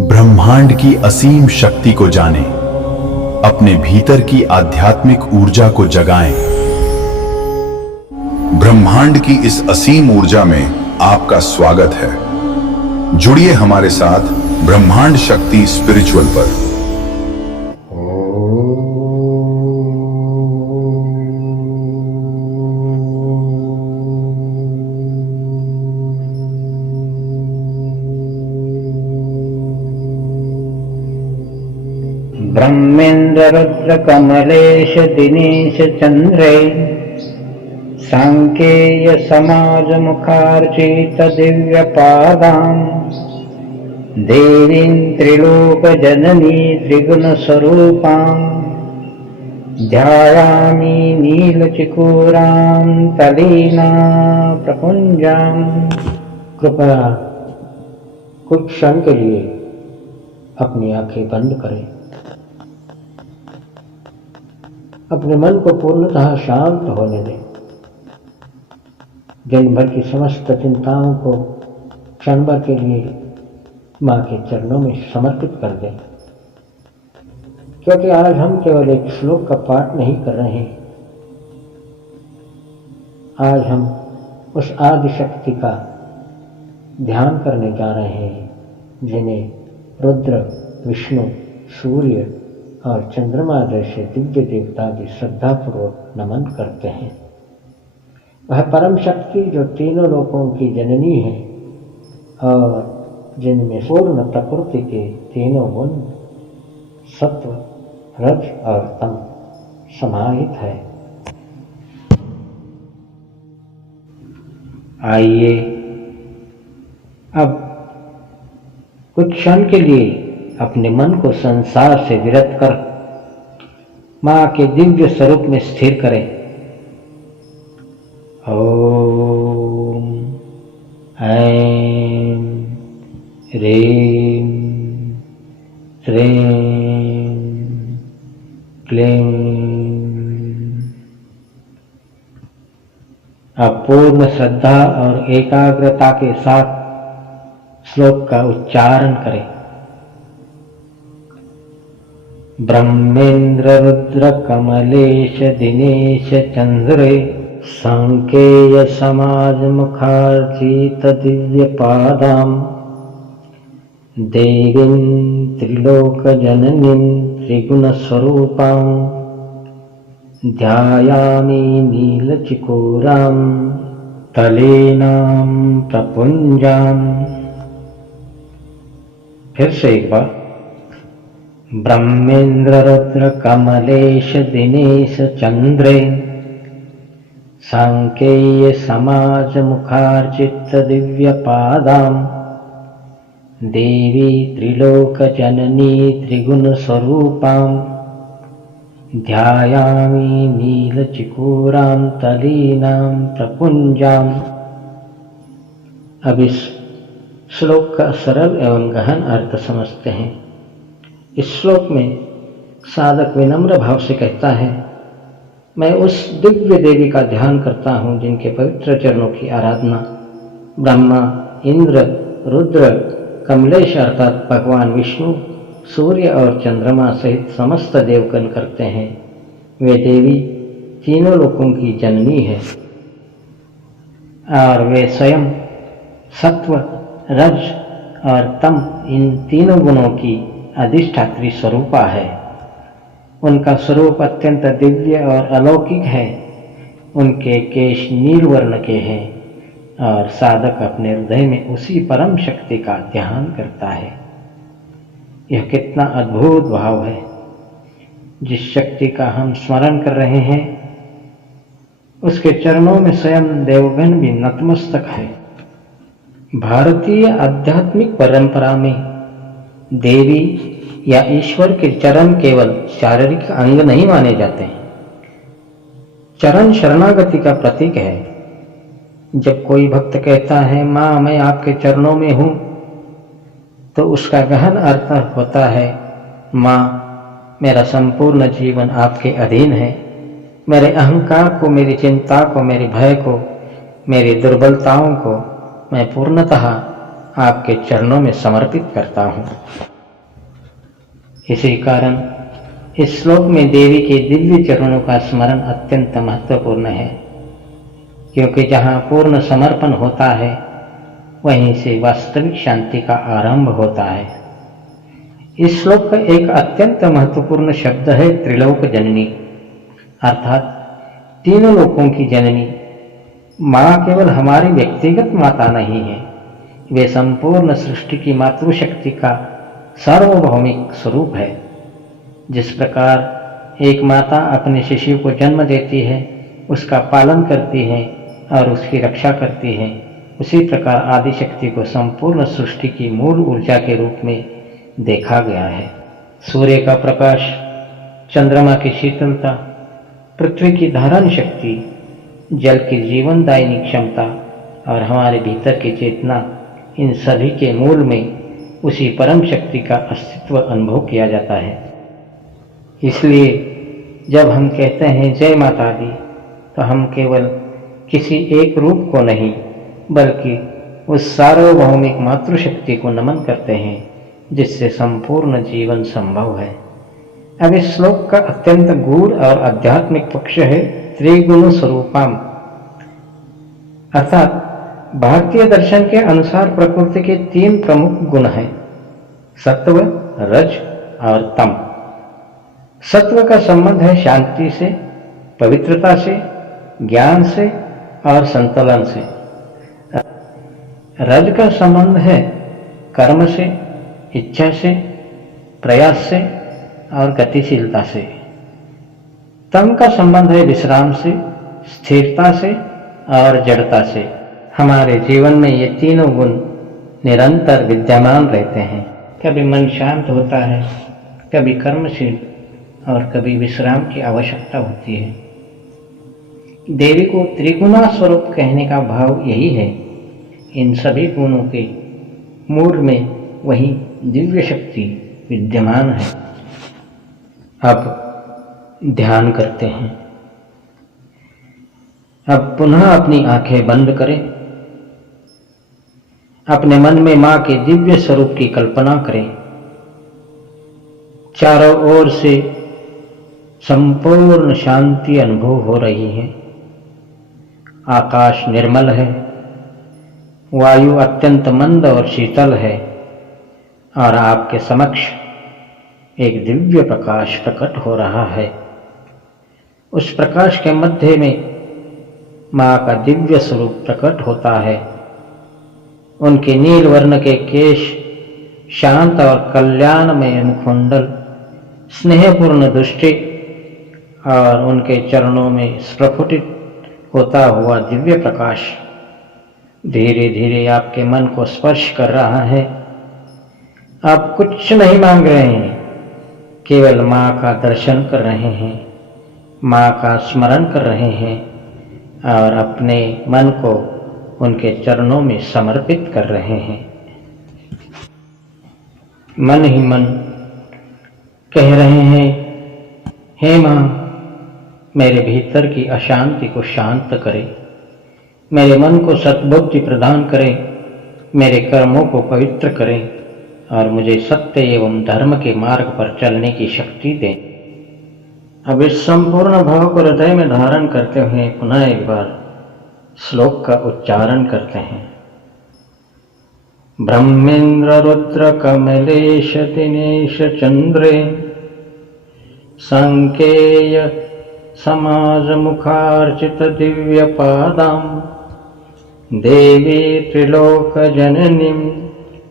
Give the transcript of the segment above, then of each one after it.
ब्रह्मांड की असीम शक्ति को जानें, अपने भीतर की आध्यात्मिक ऊर्जा को जगाएं। ब्रह्मांड की इस असीम ऊर्जा में आपका स्वागत है। जुड़िए हमारे साथ ब्रह्मांड शक्ति स्पिरिचुअल पर। ब्रह्मेन्द्र रुद्र कमलेश दिनेश चंद्रे सांकेय समाज मुखार्चित दिव्य पादां देवीं त्रिलोक जननी त्रिगुण स्वरूपां ध्यायामि नीलचिकूरां तलीना प्रपुंजां। कृपया कुछ क्षण के लिए अपनी आंखें बंद करें। अपने मन को पूर्णतः शांत होने दें। दिन भर की समस्त चिंताओं को क्षण भर के लिए माँ के चरणों में समर्पित कर दें, क्योंकि आज हम केवल एक श्लोक का पाठ नहीं कर रहे हैं। आज हम उस आदि शक्ति का ध्यान करने जा रहे हैं जिन्हें रुद्र, विष्णु, सूर्य और चंद्रमा जैसे दिव्य देवता भी श्रद्धापूर्वक नमन करते हैं। वह परम शक्ति जो तीनों लोकों की जननी है और जिनमें पूर्ण प्रकृति के तीनों गुण सत्व, रज और तम समाहित है। आइए अब कुछ क्षण के लिए अपने मन को संसार से विरत कर माँ के दिव्य स्वरूप में स्थिर करें। ओम ऐं ह्रीं श्रीं क्लीं। अब पूर्ण श्रद्धा और एकाग्रता के साथ श्लोक का उच्चारण करें। ब्रह्मेन्द्र रुद्र कमलेश दिनेश चंद्रे सांकेय समाज मुखार्चित दिव्य पादां देवीं त्रिलोक जननीं त्रिगुण स्वरूपां ध्यायामि नीलचिकूरां तलीनां प्रपुंजां। फिर से एक बार। ब्रह्मेन्द्र रुद्र कमलेश दिनेश चंद्रे सांकेय समाज मुखार्चित दिव्य पादां देवी त्रिलोक जननी त्रिगुण स्वरूपां ध्यायामि नीलचिकूरां तलीनां प्रपुंजां। अब इस श्लोक का सरल एवं गहन अर्थ समझते हैं। इस श्लोक में साधक विनम्र भाव से कहता है, मैं उस दिव्य देवी का ध्यान करता हूँ जिनके पवित्र चरणों की आराधना ब्रह्मा, इंद्र, रुद्र, कमलेश अर्थात भगवान विष्णु, सूर्य और चंद्रमा सहित समस्त देवगण करते हैं। वे देवी तीनों लोकों की जननी है और वे स्वयं सत्व, रज और तम इन तीनों गुणों की अधिष्ठात्री स्वरूपा है। उनका स्वरूप अत्यंत दिव्य और अलौकिक है। उनके केश नील वर्ण के हैं और साधक अपने हृदय में उसी परम शक्ति का ध्यान करता है। यह कितना अद्भुत भाव है। जिस शक्ति का हम स्मरण कर रहे हैं उसके चरणों में स्वयं देवगण भी नतमस्तक है। भारतीय आध्यात्मिक परंपरा में देवी या ईश्वर के चरण केवल शारीरिक अंग नहीं माने जाते। चरण शरणागति का प्रतीक है। जब कोई भक्त कहता है, माँ मैं आपके चरणों में हूँ, तो उसका गहन अर्थ होता है, माँ मेरा संपूर्ण जीवन आपके अधीन है। मेरे अहंकार को, मेरी चिंता को, मेरे भय को, मेरी दुर्बलताओं को मैं पूर्णतः आपके चरणों में समर्पित करता हूँ। इसी कारण इस श्लोक में देवी के दिव्य चरणों का स्मरण अत्यंत महत्वपूर्ण है, क्योंकि जहाँ पूर्ण समर्पण होता है वहीं से वास्तविक शांति का आरंभ होता है। इस श्लोक का एक अत्यंत महत्वपूर्ण शब्द है त्रिलोक जननी, अर्थात तीनों लोकों की जननी। माँ केवल हमारी व्यक्तिगत माता नहीं है, वे संपूर्ण सृष्टि की मातृशक्ति का सार्वभौमिक स्वरूप है। जिस प्रकार एक माता अपने शिशु को जन्म देती है, उसका पालन करती है और उसकी रक्षा करती है, उसी प्रकार आदिशक्ति को संपूर्ण सृष्टि की मूल ऊर्जा के रूप में देखा गया है। सूर्य का प्रकाश, चंद्रमा की शीतलता, पृथ्वी की धारण शक्ति, जल की जीवनदायिनी क्षमता और हमारे भीतर की चेतना, इन सभी के मूल में उसी परम शक्ति का अस्तित्व अनुभव किया जाता है। इसलिए जब हम कहते हैं जय माता दी, तो हम केवल किसी एक रूप को नहीं बल्कि उस सार्वभौमिक मातृशक्ति को नमन करते हैं जिससे संपूर्ण जीवन संभव है। अब इस श्लोक का अत्यंत गूढ़ और आध्यात्मिक पक्ष है त्रिगुण स्वरूपम, अर्थात भारतीय दर्शन के अनुसार प्रकृति के तीन प्रमुख गुण हैं, सत्व, रज और तम। सत्व का संबंध है शांति से, पवित्रता से, ज्ञान से और संतुलन से। रज का संबंध है कर्म से, इच्छा से, प्रयास से और गतिशीलता से। तम का संबंध है विश्राम से, स्थिरता से और जड़ता से। हमारे जीवन में ये तीनों गुण निरंतर विद्यमान रहते हैं। कभी मन शांत होता है, कभी कर्मशील और कभी विश्राम की आवश्यकता होती है। देवी को त्रिगुणा स्वरूप कहने का भाव यही है। इन सभी गुणों के मूल में वही दिव्य शक्ति विद्यमान है। अब ध्यान करते हैं। अब पुनः अपनी आंखें बंद करें। अपने मन में मां के दिव्य स्वरूप की कल्पना करें। चारों ओर से संपूर्ण शांति अनुभव हो रही है। आकाश निर्मल है, वायु अत्यंत मंद और शीतल है और आपके समक्ष एक दिव्य प्रकाश प्रकट हो रहा है। उस प्रकाश के मध्य में मां का दिव्य स्वरूप प्रकट होता है। उनके नील वर्ण के केश, शांत और कल्याणमय मुखमंडल, स्नेहपूर्ण दृष्टि और उनके चरणों में स्फुटित होता हुआ दिव्य प्रकाश धीरे धीरे आपके मन को स्पर्श कर रहा है। आप कुछ नहीं मांग रहे हैं, केवल मां का दर्शन कर रहे हैं, मां का स्मरण कर रहे हैं और अपने मन को उनके चरणों में समर्पित कर रहे हैं। मन ही मन कह रहे हैं, हे मां, मेरे भीतर की अशांति को शांत करें, मेरे मन को सद्बुद्धि प्रदान करें, मेरे कर्मों को पवित्र करें और मुझे सत्य एवं धर्म के मार्ग पर चलने की शक्ति दें। अब इस संपूर्ण भाव को हृदय में धारण करते हुए पुनः एक बार श्लोक का उच्चारण करते हैं। ब्रह्मेन्द्र रुद्र कमलेश दिनेश चंद्रे संकेय समाज मुखार्चित दिव्य पादाम देवी त्रिलोक जननीं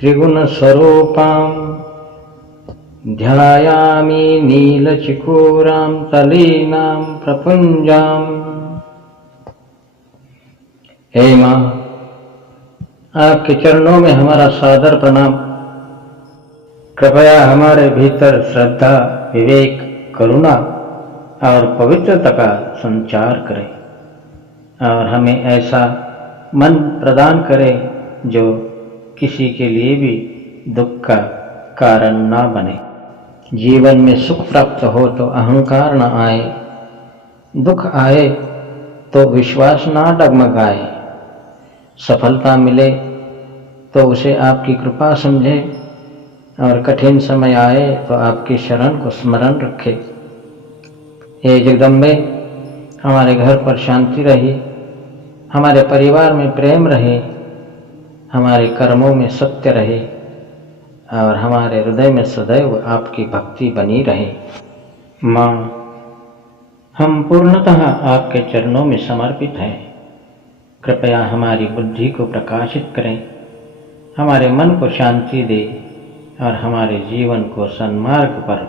त्रिगुण स्वरूपां ध्यायामि नीलचिकूरां तलीनां प्रपुंजां। हे मां, आपके चरणों में हमारा सादर प्रणाम। कृपया हमारे भीतर श्रद्धा, विवेक, करुणा और पवित्रता का संचार करें और हमें ऐसा मन प्रदान करें जो किसी के लिए भी दुख का कारण ना बने। जीवन में सुख प्राप्त हो तो अहंकार न आए, दुख आए तो विश्वास ना डगमगाए, सफलता मिले तो उसे आपकी कृपा समझे और कठिन समय आए तो आपकी शरण को स्मरण रखे। हे जगदम्बे, हमारे घर पर शांति रहे, हमारे परिवार में प्रेम रहे, हमारे कर्मों में सत्य रहे और हमारे हृदय में सदैव आपकी भक्ति बनी रहे। माँ, हम पूर्णतः आपके चरणों में समर्पित हैं। कृपया हमारी बुद्धि को प्रकाशित करें, हमारे मन को शांति दे और हमारे जीवन को सन्मार्ग पर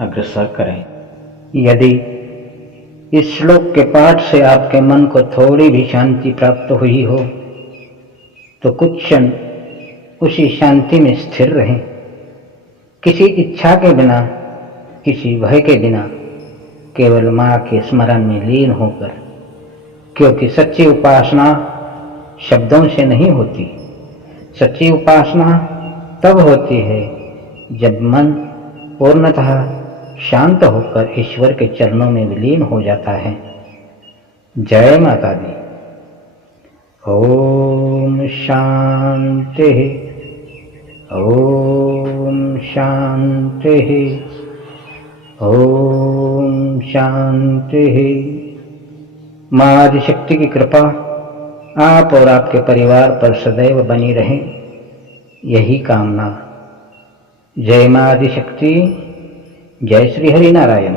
अग्रसर करें। यदि इस श्लोक के पाठ से आपके मन को थोड़ी भी शांति प्राप्त हुई हो तो कुछ क्षण उसी शांति में स्थिर रहें, किसी इच्छा के बिना, किसी भय के बिना, केवल माँ के स्मरण में लीन होकर, क्योंकि सच्ची उपासना शब्दों से नहीं होती। सच्ची उपासना तब होती है जब मन पूर्णतः शांत होकर ईश्वर के चरणों में विलीन हो जाता है। जय माता दी। ओम शांति, ओम शांति, ओम शांति। माँ आदिशक्ति की कृपा आप और आपके परिवार पर सदैव बनी रहे, यही कामना। जय माँ आदिशक्ति। जय श्री हरि नारायण।